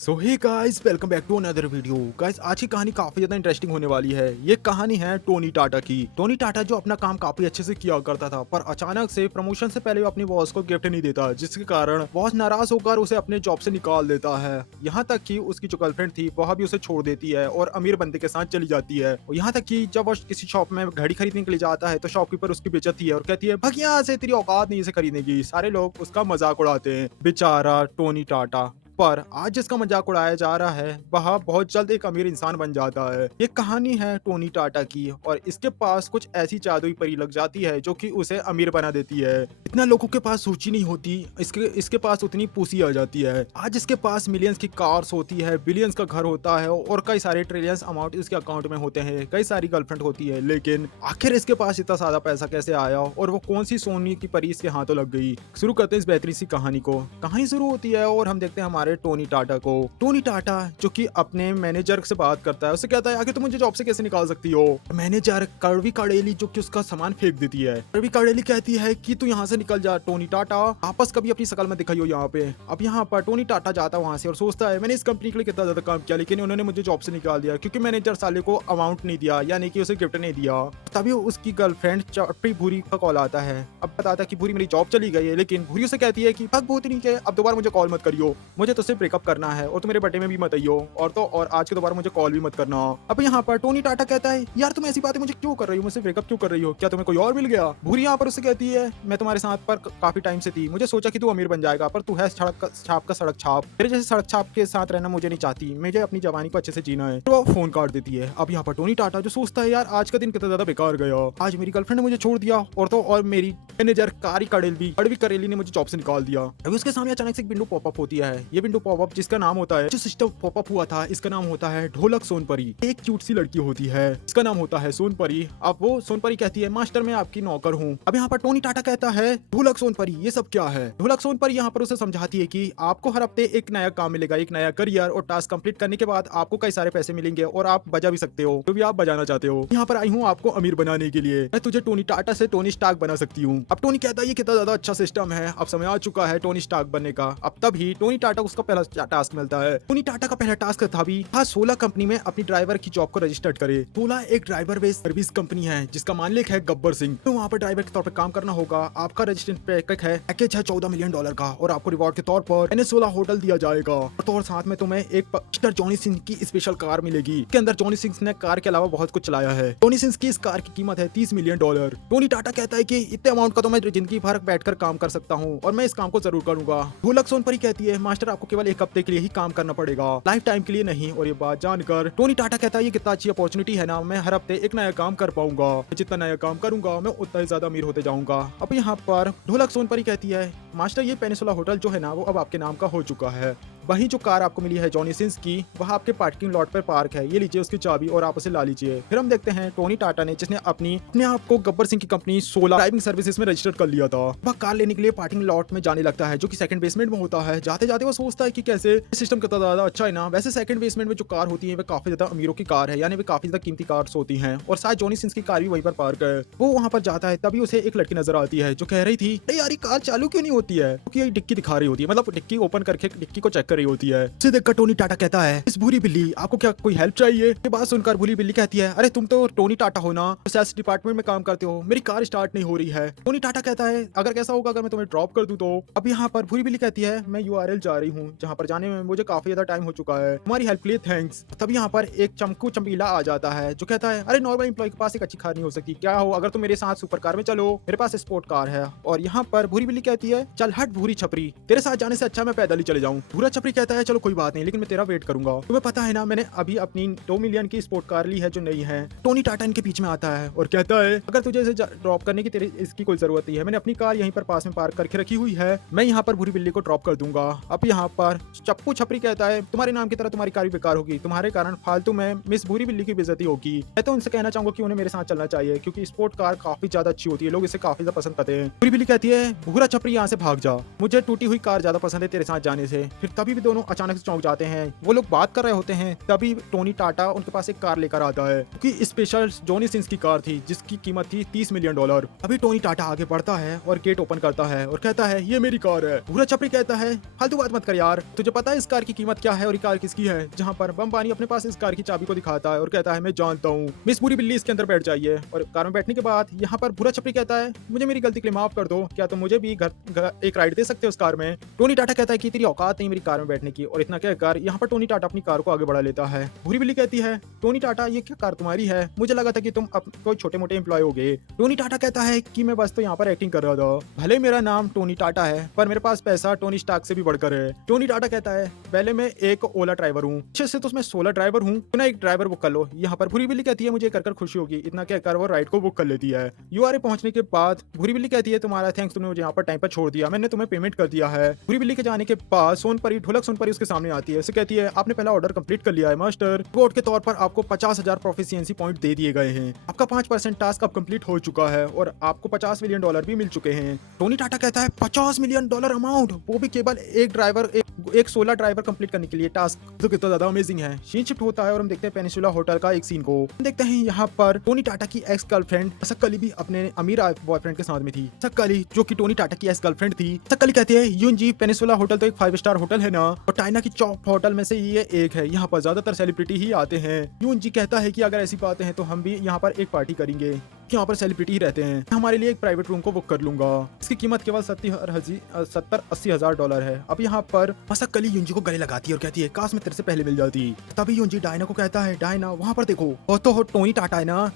So hey guys, welcome back to another video. Guys, आज की कहानी काफी ज्यादा इंटरेस्टिंग होने वाली है। ये कहानी है टोनी टाटा की। टोनी टाटा जो अपना काम काफी अच्छे से किया करता था, पर अचानक से प्रमोशन से पहले वो अपनी बॉस को गिफ्ट नहीं देता, जिसके कारण बॉस नाराज होकर उसे अपने जॉब से निकाल देता है। यहाँ तक कि उसकी जो गर्लफ्रेंड थी वह भी उसे छोड़ देती है और अमीर बंदे के साथ चली जाती है। और यहाँ तक कि जब वो किसी शॉप में घड़ी खरीदने के लिए जाता है तो शॉपकीपर उसकी बेइज्जती है और कहती है, भाग यहाँ से, तेरी औकात नहीं इसे खरीदने की। सारे लोग उसका मजाक उड़ाते हैं। बेचारा टोनी टाटा। पर आज जिसका मजाक उड़ाया जा रहा है वह बहुत जल्द एक अमीर इंसान बन जाता है। ये कहानी है टोनी टाटा की और इसके पास कुछ ऐसी जादुई परी लग जाती है जो कि उसे अमीर बना देती है। इतना लोगों के पास सूची नहीं होती, इसके पास उतनी पूसी आ जाती है। आज इसके पास मिलियंस की कार्स होती है, बिलियंस का घर होता है और कई सारे ट्रिलियंस अमाउंट इसके अकाउंट में होते हैं। कई सारी गर्लफ्रेंड होती है, लेकिन आखिर इसके पास इतना ज्यादा पैसा कैसे आया और वो कौन सी सोने की परी इसके हाथों लग गई। शुरू करते हैं इस बेहतरीन सी कहानी को। कहानी शुरू होती है और हम देखते हैं हमारे टोनी टाटा को। टोनी टाटा जो कि अपने मैनेजर से बात करता है, उससे कहता है, आखिर तुम मुझे जॉब से कैसे निकाल सकती हो। मैनेजर कड़वी कड़ेली जो कि उसका सामान फेंक देती है। कड़वी कड़ेली कहती है कि तू यहाँ से निकल जा टोनी टाटा, आपस कभी अपनी शकल में दिखाइयो यहाँ पे। अब यहाँ पर टोनी टाटा जाता है वहां से और सोचता है, मैंने इस कंपनी के लिए कितना ज्यादा काम किया लेकिन उन्होंने मुझे जॉब से निकाल दिया क्योंकि मैनेजर साले को अमाउंट नहीं दिया, यानी कि उसे गिफ्ट नहीं दिया। तभी उसकी गर्लफ्रेंड चपड़ी भूरी का कॉल आता है। अब बताता है कि भूरी मेरी जॉब चली गई है, लेकिन भूरी उसे कहती है कि भाग भूतनी के, अब दोबारा मुझे कॉल मत करियो, मुझे तुझसे ब्रेकअप करना है और तुम मेरे बर्थडे में भी मत आइयो, और तो और आज के दोबारा मुझे कॉल भी मत करना। अब यहाँ पर टोनी टाटा कहता है, यार तुम ऐसी बातें मुझे क्यों कर रही हो, मुझसे ब्रेकअप क्यों कर रही हो, क्या तुम्हें कोई और मिल गया। भूरी यहाँ पर उसे कहती है, मैं तुम्हारे साथ पर काफी टाइम से थी, मुझे सोचा कि तू अमीर बन जाएगा, पर तू है सड़क छाप का सड़क छाप, तेरे जैसे सड़क छाप के साथ रहना मुझे नहीं चाहती, मुझे अपनी जवानी को अच्छे से जीना है। तो वो फोन काट देती है। अब यहाँ पर टोनी टाटा जो सोचता है, यार आज का दिन कितना ज्यादा बेकार गया, आज मेरी गर्लफ्रेंड ने मुझे छोड़ दिया और तो और मेरी मैनेजर कारी कड़वी करेली ने मुझे जॉब से निकाल दिया। अभी उसके सामने अचानक से एक विंडो पॉपअप होती है। ये विंडो पॉपअप जिसका नाम होता है, जो सिस्टम पॉपअप हुआ था इसका नाम होता है ढोलक सोनपरी। एक क्यूट सी लड़की होती है, इसका नाम होता है सोनपरी। अब वो सोनपरी कहती है, मास्टर मैं आपकी नौकर हूँ। अब यहाँ पर टोनी टाटा कहता है, ढोलक सोनपरी ये सब क्या है। ढोलक सोनपरी यहाँ पर उसे समझाती है कि आपको हर हफ्ते एक नया काम मिलेगा, एक नया करियर, और टास्क कंप्लीट करने के बाद आपको कई सारे पैसे मिलेंगे और आप बजा भी सकते हो जो भी आप बजाना चाहते हो। यहाँ पर आई हूँ आपको अमीर बनाने के लिए, मैं तुझे टोनी टाटा से टोनी स्टार्क बना सकती हूँ। अब टोनी कहता है, ये कितना ज्यादा अच्छा सिस्टम है, अब समय आ चुका है टोनी स्टार्क बनने का। अब तभी टोनी टाटा को उसका पहला टास्क मिलता है। टोनी टाटा का पहला टास्क था भी था 16 कंपनी में अपनी ड्राइवर की जॉब को रजिस्टर्ड करे। 16 एक ड्राइवर बेस्ड सर्विस कंपनी है जिसका मालिक है गब्बर सिंह। तो वहाँ पर ड्राइवर के तौर पर काम करना होगा। आपका रजिस्ट्रेशन पैकेज है $14 मिलियन का और आपको रिवॉर्ड के तौर पर NS16 होटल दिया जाएगा, और तो और साथ में तुम्हें एक मिस्टर जॉनी सिंह की स्पेशल कार मिलेगी। इसके अंदर जॉनी सिंह ने कार के अलावा बहुत कुछ चलाया है। जॉनी सिंह की इस कार की कीमत है $30 मिलियन। टोनी टाटा कहता है कि इतने अमाउंट का तो मैं जिंदगी भर बैठकर काम कर सकता हूँ और मैं इस काम को जरूर करूंगा। ढोलक सोनपरी कहती है, मास्टर आपको केवल एक हफ्ते के लिए ही काम करना पड़ेगा, लाइफ टाइम के लिए नहीं। और ये बात जानकर टोनी टाटा कहता है, ये कितना अच्छी अपॉर्चुनिटी है ना, मैं हर हफ्ते एक नया काम कर पाऊंगा, जितना नया काम करूंगा मैं उतना ही ज्यादा अमीर होते जाऊंगा। अब यहाँ पर ढोलक सोनपरी कहती है, मास्टर ये पेनिसुला होटल जो है ना वो अब आपके नाम का हो चुका है। वही जो कार आपको मिली है जॉनी सिंस की, वह आपके पार्किंग लॉट पर पार्क है, ये लीजिए उसकी चाबी और आप उसे ला लीजिए। फिर हम देखते हैं टोनी टाटा ने, जिसने अपने आप को गब्बर सिंह की कंपनी 16 ड्राइविंग सर्विसेज में रजिस्टर्ड कर लिया था, वह कार लेने के लिए पार्किंग लॉट में जाने लगता है जो कि सेकंड बेसमेंट में होता है। जाते जाते वो सोचता है कि कैसे सिस्टम कितना ज्यादा अच्छा है ना। वैसे सेकंड बेसमेंट में जो कार होती है वह काफी ज्यादा अमीरों की कार है, यानी वे काफी ज्यादा कीमती कार्स होती हैं, और शायद जॉनी सिंस की कार भी वहीं पर पार्क है। वो वहां पर जाता है, तभी उसे एक लड़की नजर आती है जो कह रही थी, अरे यार कार चालू क्यों नहीं होती है, क्योंकि ये डिक्की दिखा रही होती है, मतलब डिक्की ओपन करके डिक्की को चेक कर रही होती है। इसे देखकर टोनी टाटा कहता है, इस भूरी बिल्ली आपको क्या कोई हेल्प चाहिए। ये बात सुनकर भूरी बिल्ली कहती है, अरे तुम तो टोनी टाटा हो ना, सेल्स डिपार्टमेंट में काम करते हो, मेरी कार स्टार्ट नहीं हो रही है। टोनी टाटा कहता है, अगर कैसा होगा अगर मैं तुम्हें ड्रॉप कर दूं तो। अब यहाँ पर भूरी बिल्ली कहती है, मैं URL जा रही हूँ जहाँ पर जाने में मुझे काफी ज्यादा टाइम हो चुका है, तुम्हारी हेल्प के लिए थैंक्स। तब यहाँ पर एक चमकू चमकीला आ जाता है जो कहता है, अरे नॉर्मल एम्प्लॉय के पास एक अच्छी कार नहीं हो सकती, क्या हो अगर तुम मेरे साथ सुपर कार में चलो, मेरे पास स्पोर्ट कार है। और यहाँ पर भूरी बिल्ली कहती है, चल हट भूरी छपरी, तेरे साथ जाने से अच्छा मैं पैदल ही चले जाऊँ। भूरा छपरी कहता है, चलो कोई बात नहीं, लेकिन मैं तेरा वेट करूंगा, तुम्हें पता है ना मैंने अभी अपनी 2 मिलियन की स्पोर्ट कार ली है जो नई है। टोनी टाटा इनके बीच में आता है और कहता है, अगर तुझे इसे ड्रॉप करने की तेरी इसकी कोई जरूरत नहीं है, मैंने अपनी कार यहीं पर पास में पार्क करके रखी हुई है, मैं यहाँ पर भूरी बिल्ली को ड्रॉप कर दूंगा। अब यहाँ पर चप्पू छपरी कहता है, तुम्हारे नाम की तरह तुम्हारी कार भी बेकार होगी, तुम्हारे कारण फालतू में मिस भूरी बिल्ली की बेइज्जती होगी। मैं तो उनसे कहना चाहूंगा कि उन्हें मेरे साथ चलना चाहिए क्योंकि स्पोर्ट कार काफी ज्यादा अच्छी होती है, लोग इसे काफी ज्यादा पसंद करते हैं। भूरी बिल्ली कहती है, भूरा छपरी यहाँ से भाग जा, मुझे टूटी हुई कार ज्यादा पसंद है तेरे साथ जाने से। फिर तभी तभी भी दोनों अचानक से चौंक जाते हैं। वो लोग बात कर रहे होते हैं, तभी टोनी टाटा उनके पास एक कार लेकर आता है क्योंकि स्पेशल जॉनी सिंस की कार थी जिसकी कीमत थी $30 मिलियन। अभी टोनी टाटा आगे बढ़ता है और गेट ओपन करता है और कहता है ये मेरी कार है। भूरा छपरी कहता है फालतू बात मत कर यार, तुझे पता है इस कार की कीमत क्या है और ये कार किसकी है। जहाँ पर बम्बानी अपने पास इस कार की चाबी को दिखाता है और कहता है मैं जानता हूँ, मिस पूरी बिल्ली इसके अंदर बैठ जाइए। और कार में बैठने के बाद यहाँ पर भूरा छपरी कहता है मुझे मेरी गलती के लिए माफ कर दो, क्या तुम मुझे भी घर एक राइड दे सकते हो उस कार में। टोनी टाटा कहता है कि तेरी औकात नहीं मेरी कार में बैठने की, और इतना कहकर यहाँ पर टोनी टाटा अपनी कार को आगे बढ़ा लेता है। भूरी बिल्ली कहती है टोनी टाटा ये क्या कार तुम्हारी है, मुझे लगा था कि तुम कोई छोटे मोटे एम्प्लॉय होगे। टोनी टाटा कहता है कि मैं बस तो यहाँ पर एक्टिंग कर रहा था, भले मेरा नाम टोनी टाटा है पर मेरे पास पैसा टोनी स्टार्क से भी बढ़कर है। टोनी टाटा कहता है पहले मैं एक ओला ड्राइवर हूँ, अच्छे से तो मैं 16 ड्राइवर हूँ, तो ना एक ड्राइवर बुक कर लो। यहाँ पर भूरी बिल्ली कहती है मुझे कर खुशी होगी, इतना कहकर वो राइड को बुक कर लेती है। यूआरए पहुंचने के बाद भूरी बिल्ली कहती है तुम्हारा थैंक्स, तुमने मुझे यहाँ पर टाइम पर छोड़ दिया, मैंने तुम्हें पेमेंट कर दिया है। भूरी बिल्ली के जाने के बाद सोनपरी ढोलक सोनपरी उसके सामने आती है, उसे कहती है आपने पहला ऑर्डर कंप्लीट कर लिया है मास्टर, रिवॉर्ड के तौर पर आपको 50,000 प्रोफिशिएंसी पॉइंट दे दिए गए हैं, आपका 5% टास्क अब कंप्लीट हो चुका है और आपको $50 मिलियन भी मिल चुके हैं। टोनी टाटा कहता है $50 मिलियन अमाउंट, वो भी केवल एक ड्राइवर एक 16 ड्राइवर कंप्लीट करने के लिए टास्क, तो कितना ज्यादा अमेजिंग है। सीन शिफ्ट होता है और हम देखते हैं पेनिसुला होटल का एक सीन को। हम देखते हैं यहाँ पर टोनी टाटा की एक्स गर्लफ्रेंड सक्कली भी अपने अमीर बॉयफ्रेंड के साथ में थी। सक्कली जो कि टोनी टाटा की एक्स गर्लफ्रेंड थी। सक्कली कहती है यून जी पेनिसुला होटल तो एक 5 स्टार होटल है ना, और चाइना की टॉप होटल में से ये एक है, यहाँ पर ज्यादातर सेलिब्रिटी ही आते हैं। यून जी कहता है कि अगर ऐसी बातें हैं तो हम भी यहाँ पर एक पार्टी करेंगे, यहाँ पर सेलिब्रिटी ही रहते हैं, हमारे लिए एक प्राइवेट रूम को बुक कर लूंगा, इसकी कीमत केवल $70-80 है। अब यहाँ पर सक्कली यूंजी को गले लगाती है और कहती है काश मैं तेरे से पहले मिल जाती। तभी यूंजी डायना को कहता है डायना वहाँ पर देखो, वो तो टोनी टाटा है ना।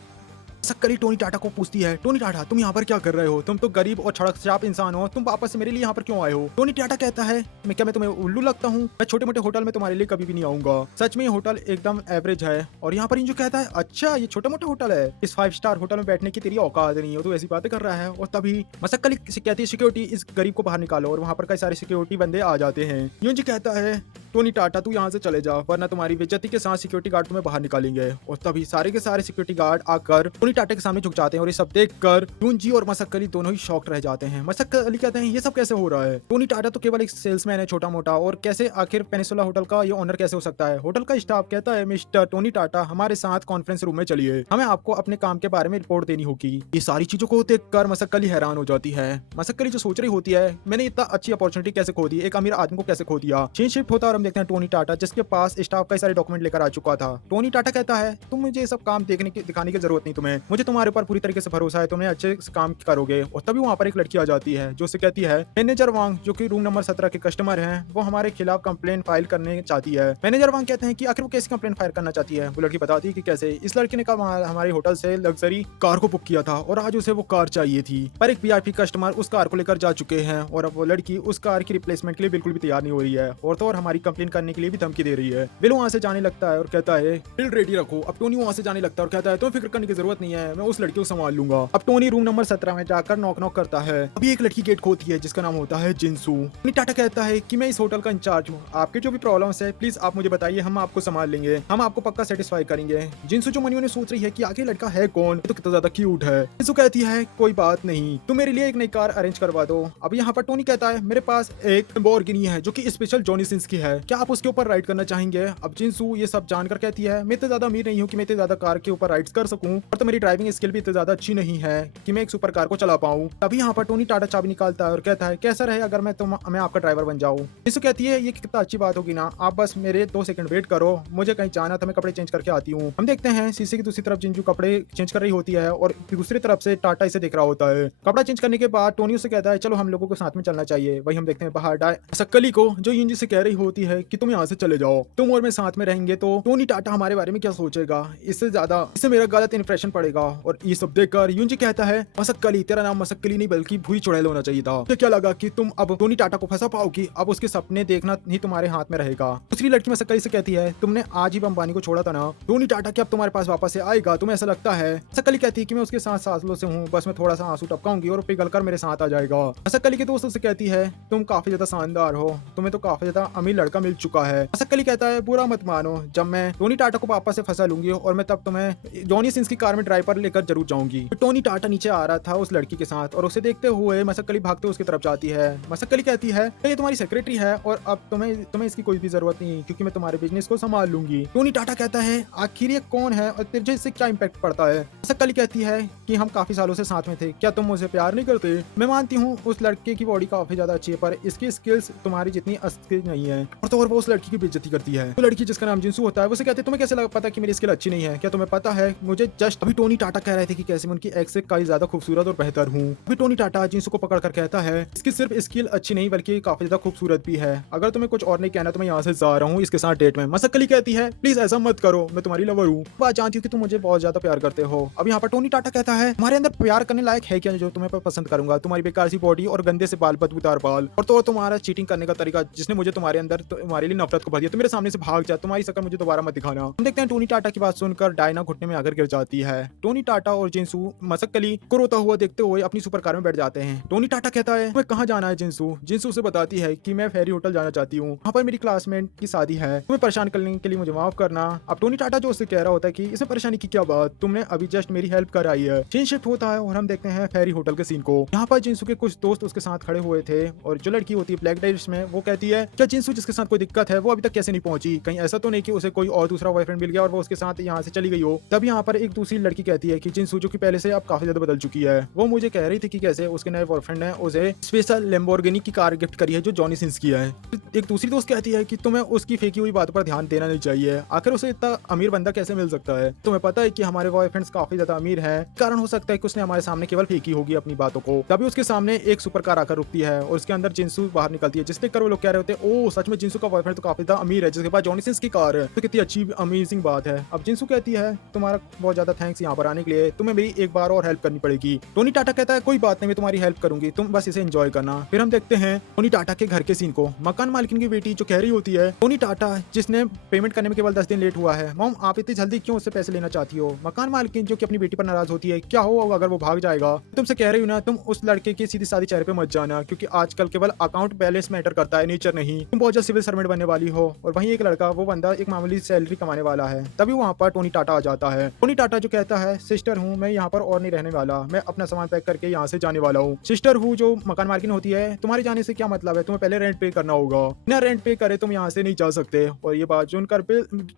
सक्कली टोनी टाटा को पूछती है टोनी टाटा तुम यहाँ पर क्या कर रहे हो, तुम तो गरीब और सड़क छाप इंसान हो, तुम वापस से मेरे लिए यहाँ पर क्यों आए हो। टोनी टाटा कहता है मैं तुम्हें उल्लू लगता हूँ, मैं छोटे मोटे होटल में तुम्हारे लिए कभी भी नहीं आऊंगा, सच में ये होटल एकदम एवरेज है। और यहाँ पर इंजो कहता है अच्छा ये छोटे मोटे होटल है, इस 5 स्टार होटल में बैठने की तेरी औकात नहीं हो, तो ऐसी बातें कर रहा है। और तभी सक्कली कहती है सिक्योरिटी इस गरीब को बाहर निकालो, और वहाँ पर कई सारे सिक्योरिटी बंदे आ जाते हैं। यूंजी कहता है टोनी टाटा तू यहाँ से चले जा वरना तुम्हारी बेइज्जती के साथ सिक्योरिटी गार्ड तुम्हें बाहर निकालेंगे। और तभी सारे के सारे सिक्योरिटी गार्ड आकर टोनी टाटा के सामने झुक जाते हैं और ये सब देखकर यूंजी और मसक्कली दोनों ही शॉक्ड रह जाते हैं। मसक्कली कहते हैं ये सब कैसे हो रहा है, टोनी टाटा तो केवल एक सेल्समैन है छोटा मोटा, और कैसे आखिर पेनिसुला होटल का ये ओनर कैसे हो सकता है। होटल का स्टाफ कहता है मिस्टर टोनी टाटा हमारे साथ कॉन्फ्रेंस रूम में चलिए, हमें आपको अपने काम के बारे में रिपोर्ट देनी होगी। ये सारी चीजों को देखकर मसक्कली हैरान हो जाती है। मसक्कली जो सोच रही होती है मैंने इतना अच्छी अपॉर्चुनिटी कैसे खो दी, एक अमीर आदमी को कैसे खो दिया। सीन शिफ्ट होता है और हम देखते हैं टोनी टाटा जिसके पास स्टाफ कई सारे डॉक्यूमेंट लेकर आ चुका था। टोनी टाटा कहता है तुम मुझे ये सब काम दिखाने की जरूरत नहीं, तुम्हें मुझे तुम्हारे ऊपर पूरी तरीके से भरोसा है, तुम्हें अच्छे से काम करोगे। और तभी वहाँ पर एक लड़की आ जाती है जो उसे कहती है मैनेजर वांग जो कि रूम नंबर 17 के कस्टमर हैं वो हमारे खिलाफ कंप्लेन फाइल करने चाहती है। मैनेजर वांग कहते हैं कि आखिर वो कैसे कंप्लेन फाइल करना चाहती है। वो लड़की बताती है कि कैसे इस लड़की ने कल हमारे होटल से लग्जरी कार को बुक किया था और आज उसे वो कार चाहिए थी, पर एक वीआईपी कस्टमर उस कार को लेकर जा चुके हैं और अब वो लड़की उस कार की रिप्लेसमेंट के लिए बिल्कुल भी तैयार नहीं हो रही है, और तो और हमारी कंप्लेन करने के लिए भी धमकी दे रही है। बिल वहाँ से जाने लगता है और कहता है बिल रेडी रखो। अब टोनी वहाँ से जाने लगता है और कहता है तुम्हें फिक्र करने की जरूरत नहीं है, मैं उस लड़की को संभाल लूंगा। अब टोनी रूम नंबर 17 में जाकर नॉक नॉक करता है। अभी एक लड़की गेट खोलती है जिसका नाम होता है जिनसू। टोनी टाटा कहता है कि मैं इस होटल का इंचार्ज हूँ, आपके जो भी प्रॉब्लम्स है प्लीज आप मुझे बताइए, हम आपको संभाल लेंगे, हम आपको पक्का सेटिस्फाई करेंगे। जिनसू जो मनी सोच रही है कि आगे लड़का है कौन, तो कितना ज्यादा क्यूट है। जिनसू कहती है कोई बात नहीं, तुम मेरे लिए एक नई कार अरेंज करवा दो। अब यहाँ पर टोनी कहता है मेरे पास एक लैम्बोर्गिनी है जो कि स्पेशल जॉनी सिंस की है, क्या आप उसके ऊपर राइड करना चाहेंगे। अब जिनसू ये सब जानकर कहती है मैं इतना ज्यादा अमीर नहीं हूँ कि मैं इतने ज्यादा कार के ऊपर राइड कर सकूं, और तो मेरी ड्राइविंग स्किल भी इतनी ज्यादा अच्छी नहीं है कि मैं एक सुपर कार को चला पाऊं। तभी यहाँ पर टोनी टाटा चाबी निकालता है और कहता है कैसा रहे अगर मैं आपका ड्राइवर बन जाऊं। जिसको कहती है ये कितना अच्छी बात होगी ना, आप बस मेरे 2 सेकंड वेट करो, मुझे कहीं जाना था, मैं कपड़े चेंज करके आती हूँ। हम देखते हैं शीशे की दूसरी तरफ जिंजू कपड़े चेंज कर रही होती है और दूसरी तरफ से टाटा इसे देख रहा होता है। कपड़ा चेंज करने के बाद टोनी उसे कहता है चलो हम लोगों को साथ में चलना चाहिए। वही हम देखते हैं बाहर सक्कली को जो इंजू से कह रही होती है कि तुम यहाँ से चले जाओ, तुम और मैं साथ में रहेंगे तो टोनी टाटा हमारे बारे में क्या सोचेगा, इससे मेरा गलत इंप्रेशन पड़ेगा। और ये सब देखकर यूंजी कहता है मसक्कली तेरा नाम मसक्कली नहीं बल्कि भूई चुड़ैल होना चाहिए था। तो क्या लगा कि तुम अब टोनी टाटा को फंसा पाओगी, अब उसके सपने देखना ही तुम्हारे हाथ में रहेगा। दूसरी लड़की मसक्कली से कहती है तुमने आज ही अंबानी को छोड़ा था ना, टोनी टाटा क्या अब तुम्हारे पास वापस से आएगा, तुम्हें ऐसा लगता है। मसक्कली कहती है कि मैं उसके साथ सालों से हूँ, बस मैं थोड़ा सा आंसू टपकाऊंगी और पिघल कर मेरे साथ आ जाएगा। मसक्कली के दोस्तों से कहती है तुम काफी ज्यादा शानदार हो, तुम्हें तो काफी ज्यादा अमीर लड़का लड़का मिल चुका है। मसक्कली कहता है बुरा मत मानो, जब मैं टोनी टाटा को वापस से फंसा लूंगी और मैं तब तुम्हें जॉनी सिंस की कार में ड्राइव पर लेकर जरूर जाऊंगी। तो टोनी टाटा नीचे आ रहा था उस लड़की के साथ और उसे देखते हुए मसक्कली भागते उसकी तरफ जाती है। मसक्कली कहती है ये तुम्हारी सेक्रेटरी है और अब तुम्हें इसकी कोई भी जरूरत नहीं क्योंकि मैं तुम्हारे बिजनेस को संभाल लूंगी। टोनी टाटा कहता है आखिर ये कौन है और तुझे इससे क्या इम्पैक्ट पड़ता है। मसक्कली कहती है कि हम काफी सालों से साथ में थे, क्या तुम मुझे प्यार नहीं करते। मैं मानती हूँ उस लड़के की बॉडी काफी ज्यादा अच्छी है पर इसकी स्किल्स तुम्हारी जितनी अच्छी नहीं है। और तो और वो उस लड़की की बेइज्जती करती है। तो लड़की जिसका नाम जिंसू होता है उसे कहते तुम्हें कैसे पता कि मेरी स्किल अच्छी नहीं है, क्या तुम्हें पता है मुझे जस्ट अभी टोनी टाटा कह रहे थे कि कैसे मैं उनकी एक्स से कई ज्यादा खूबसूरत और बेहतर हूँ। अभी टोनी टाटा जिंसू को पकड़ कर कहता है इसकी सिर्फ स्किल अच्छी नहीं बल्कि काफी ज्यादा खूबसूरत भी है, अगर तुम्हें कुछ और नहीं कहना तो मैं यहाँ से जा रहा हूँ इसके साथ डेट में। मसक्कली कहती है प्लीज ऐसा मत करो, मैं तुम्हारी लवर हूँ, बात जानती हूँ कि तुम मुझे बहुत ज्यादा प्यार करते हो। अब यहाँ पर टोनी टाटा कहता है हमारे अंदर प्यार करने लायक है क्या जो तुम्हें पसंद करूंगा, तुम्हारी बेकार सी बॉडी और गंदे से बाल, बदबूदार बाल और तो तुम्हारा चीटिंग करने का तरीका जिसने मुझे तुम्हारे अंदर तुम्हारे लिए नफरत को भर दिया, तो मेरे सामने से भाग जा, तुम्हारी शक्ल मुझे दोबारा मत दिखाना। हम देखते हैं टोनी टाटा की बात सुनकर डायना घुटने में आकर गिर जाती है। टोनी टाटा और जिंसू मसक्कली को रोता हुआ देखते हुए अपनी सुपर कार में बैठ जाते हैं। टोनी टाटा कहता है तुम्हें कहाँ जाना है जिंसू। जिंसू से बताती है कि मैं फेरी होटल जाना चाहती हूँ, वहाँ पर मेरी क्लासमेट की शादी है, तुम्हें परेशान करने के लिए मुझे माफ करना। अब टोनी टाटा जो उससे कह रहा होता है कि इसमें परेशानी की क्या बात, तुमने अभी जस्ट मेरी हेल्प कराई है। सीन शिफ्ट होता है और हम देखते हैं फेरी होटल के सीन को। यहाँ पर जिंसू के कुछ दोस्त उसके साथ खड़े हुए थे और जो लड़की होती है ब्लैक ड्रेस में वो कहती है क्या जिंसू जिसके साथ कोई दिक्कत है वो अभी तक कैसे नहीं पहुंची, कहीं ऐसा तो नहीं कि उसे कोई और दूसरा बॉयफ्रेंड मिल गया और वो उसके साथ यहाँ से चली गई हो। तब यहाँ पर एक दूसरी लड़की कहती है कि जिंसू जो कि पहले से अब काफी ज्यादा बदल चुकी है, वो मुझे कह रही थी कि कैसे उसके नए बॉयफ्रेंड ने उसे स्पेशल लैम्बोर्गिनी की कार गिफ्ट करी है जो जॉनी सिंस की है। एक दूसरी दोस्त कहती है कि तुम्हें उसकी फेंकी हुई बातों पर ध्यान देना नहीं चाहिए, आखिर उसे इतना अमीर बंदा कैसे मिल सकता है, तुम्हें पता है कि हमारे बॉयफ्रेंड्स काफी ज्यादा अमीर है, कारण हो सकता है कि उसने हमारे सामने केवल फेंकी होगी अपनी बातों को। तभी उसके सामने एक सुपर कार आकर रुकती है और उसके अंदर जिंसू बाहर निकलती है, जिससे कर वो लोग कह रहे होते हैं ओ सच में जिंसू का बॉयफ्रेंड तो काफी ज्यादा अमीर है जिसके पास जॉनी सिंस की कार है, तो कितनी अच्छी अमेजिंग बात है। अब जिंसू कहती है तुम्हारा बहुत ज्यादा थैंक्स यहाँ पर आने के लिए, तुम्हें मेरी एक बार और हेल्प करनी पड़ेगी। टोनी टाटा कहता है कोई बात नहीं मैं तुम्हारी हेल्प करूंगी, तुम बस इसे एंजॉय करना। फिर हम देखते हैं टोनी टाटा के घर के सीन को। मकान मालकिन की बेटी जो कह रही होती है टोनी टाटा जिसने पेमेंट करने में केवल 10 दिन लेट हुआ है, मॉम आप इतनी जल्दी क्यों उससे पैसे लेना चाहती हो। मकान मालकिन जो कि अपनी बेटी पर नाराज होती है क्या हो अगर वो भाग जाएगा, तुमसे कह रही हूँ ना तुम उस लड़के की सीधी सादी चेहरे पे मत जाना क्योंकि आजकल केवल अकाउंट बैलेंस मैटर करता है, नेचर नहीं। तुम बहुत जल्द सिविल सर्वेंट बनने वाली हो और वहीं एक लड़का वो बंदा एक मामूली सैलरी कमाने वाला है। तभी वहाँ पर टोनी टाटा आ जाता है। टोनी टाटा जो कहता है सिस्टर हूँ मैं यहाँ पर और नहीं रहने वाला, मैं अपना सामान पैक करके यहाँ से जाने वाला हूँ। सिस्टर हूँ जो मकान मालकिन होती है तुम्हारे जाने से क्या मतलब है, तुम्हें पहले रेंट पे करना होगा, बिना रेंट पे करे तुम यहाँ से नहीं जा सकते। और ये बात सुनकर